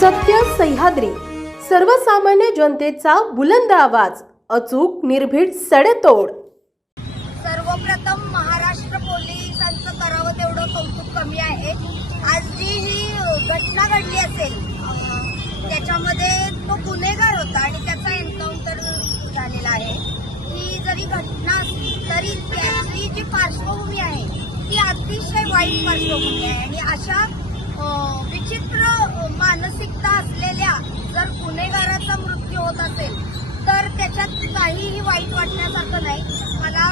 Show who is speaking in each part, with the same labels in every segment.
Speaker 1: सत्य सह्याद्री. सर्वसामान्य जनतेचा बुलंद आवाज अचूक निर्भीड सडेतोड.
Speaker 2: सर्वप्रथम महाराष्ट्र पोलिसांचं करावं तेवढं कौतुक कमी आहे. आज जी ही घटना घडली असेल त्याच्यामध्ये तो गुन्हेगार होता आणि त्याचा एन्काउंटर झालेला आहे. ही जरी घटना असली तरी त्याची जी पार्श्वभूमी आहे ती अतिशय वाईट पार्श्वभूमी आहे. आणि अशा विचित्र मानसिकता असलेल्या जर गुन्हेगाराचा मृत्यू होत असेल तर त्याच्यात काहीही वाईट वाटण्यासारखं नाही. मला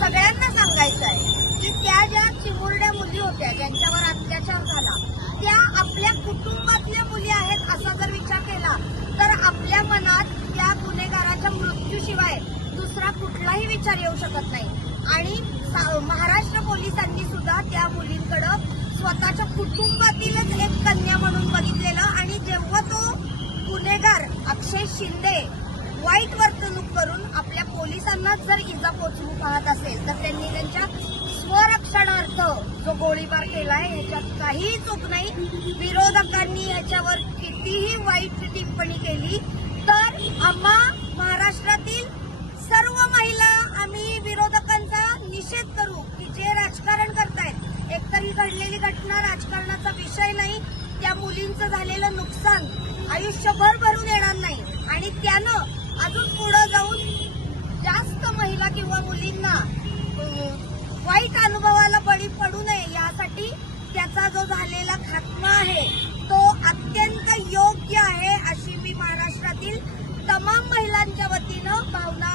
Speaker 2: सगळ्यांना सांगायचं आहे की त्या ज्या चिमुरड्या मुली होत्या ज्यांच्यावर अत्याचार झाला त्या आपल्या कुटुंबातल्या मुली आहेत असा जर विचार केला तर आपल्या मनात त्या गुन्हेगाराच्या मृत्यूशिवाय दुसरा कुठलाही विचार येऊ शकत नाही. आणि सा- महाराष्ट्र पोलिसांनी सुद्धा त्या मुलींकडं कुटुंबातीलच एक कन्या म्हणून बघितलेलं आणि जेव्हा तो गुन्हेगार अक्षय शिंदे वाईट वर्तणूक करून आपल्या पोलिसांनाच जर इजा पोचवू पाहत असेल तर त्यांनी त्यांच्या स्वरक्षणार्थ जो गोळीबार केलाय ह्याच्यात काहीही चूक नाही. विरोधकांनी ह्याच्यावर कितीही वाईट टिप्पणी केली घडलेली घटना राजकारणाचा विषय नाही त्या मुलींचं झालेलं नुकसान आयुष्यभर भरून येणार नाही. आणि त्यानं अजून पुढे जाऊन जास्त महिला किंवा मुलींना वाईट अनुभवाला बळी पडू नये यासाठी त्याचा जो झालेला खात्मा आहे तो अत्यंत योग्य आहे अशी मी महाराष्ट्रातील तमाम महिलांच्या वतीनं भावना